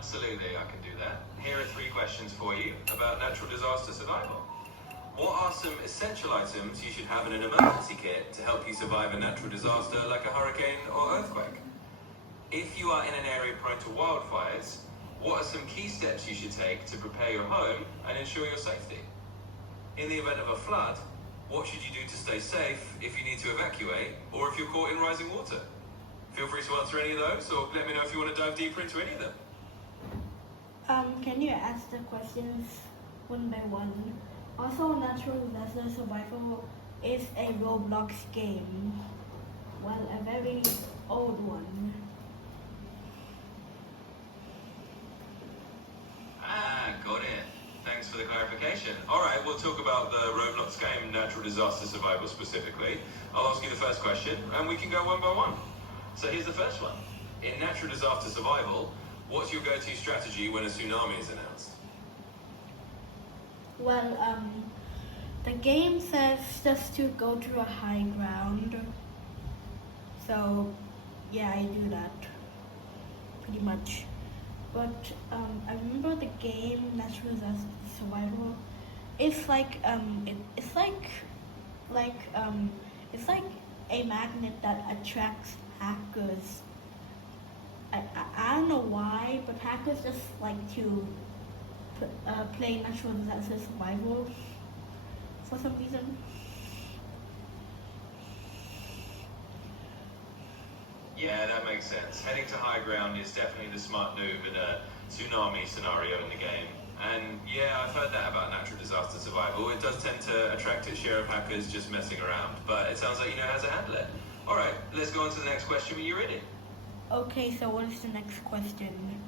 Absolutely, I can do that. Here are 3 questions for you about natural disaster survival. What are some essential items you should have in an emergency kit to help you survive a natural disaster like a hurricane or earthquake? If you are in an area prone to wildfires, what are some key steps you should take to prepare your home and ensure your safety? In the event of a flood, what should you do to stay safe if you need to evacuate or if you're caught in rising water? Feel free to answer any of those, or let me know if you want to dive deeper into any of them. Can you ask the questions one by one? Also, natural disaster survival is a Roblox game. Well, a very old one. Got it. Thanks for the clarification. All right, we'll talk about the Roblox game, Natural Disaster Survival specifically. I'll ask you the first question, and we can go one by one. So here's the first one. In Natural Disaster Survival, what's your go-to strategy when a tsunami is announced? Well, the game says just to go to a high ground. So, yeah, I do that pretty much. But I remember the game Natural Disaster Survival. It's like it's like a magnet that attracts hackers. I don't know why, but hackers just like to play Natural Disaster Survival for some reason. Yeah, that makes sense. Heading to high ground is definitely the smart move in a tsunami scenario in the game. And yeah, I've heard that about natural disaster survival. It does tend to attract its share of hackers just messing around, but it sounds like you know how to handle it. All right, let's go on to the next question when you're ready. Okay, so what is the next question?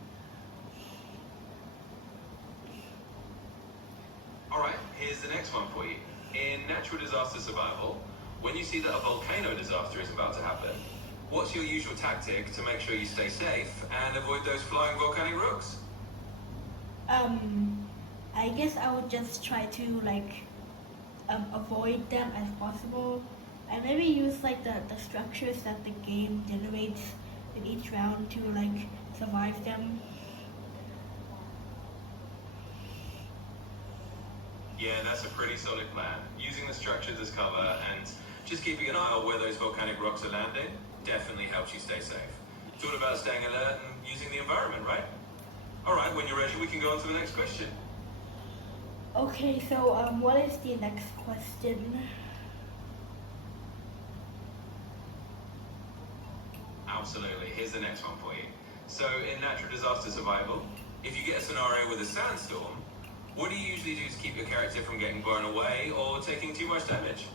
All right, here's the next one for you. In natural disaster survival, when you see that a volcano disaster is about to happen, what's your usual tactic to make sure you stay safe and avoid those flying volcanic rocks? I guess I would just try to avoid them as possible, and maybe use like the structures that the game generates in each round to like survive them. Yeah, that's a pretty solid plan. Using the structures as cover and just keeping an eye on where those volcanic rocks are landing definitely helps you stay safe. It's all about staying alert and using the environment, right? All right, when you're ready, we can go on to the next question. Okay, so what is the next question? Absolutely. Here's the next one for you. So in natural disaster survival, if you get a scenario with a sandstorm, what do you usually do to keep your character from getting blown away or taking too much damage?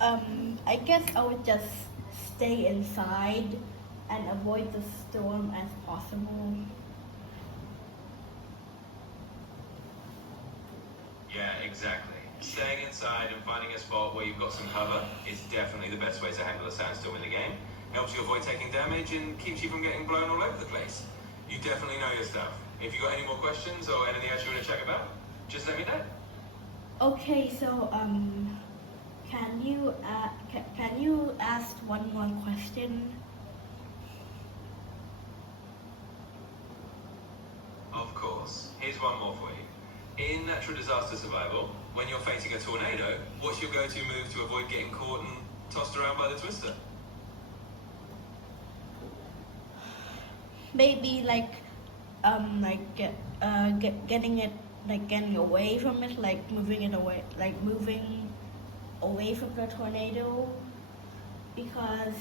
I guess I would just stay inside and avoid the storm as possible. Yeah, exactly. Staying inside and finding a spot where you've got some cover is definitely the best way to handle a sandstorm in the game. Helps you avoid taking damage and keeps you from getting blown all over the place. You definitely know your stuff. If you got any more questions or anything else you want to check about, just let me know. Okay, so can you ask one more question? Of course. Here's one more for you. In natural disaster survival, when you're facing a tornado, what's your go-to move to avoid getting caught and tossed around by the twister? Maybe getting away from it, like moving away from the tornado, because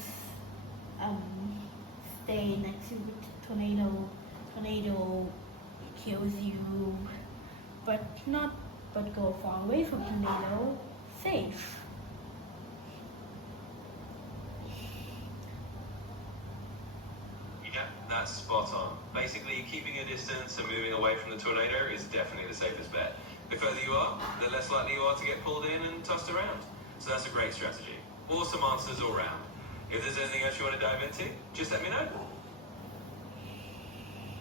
stay next to the tornado kills you, but go far away from tornado, safe. Yeah, that's spot on. Basically, keeping your distance and moving away from the tornado is definitely the safest bet. The further you are, the less likely you are to get pulled in and tossed around. So that's a great strategy. Awesome answers all round. If there's anything else you want to dive into, just let me know.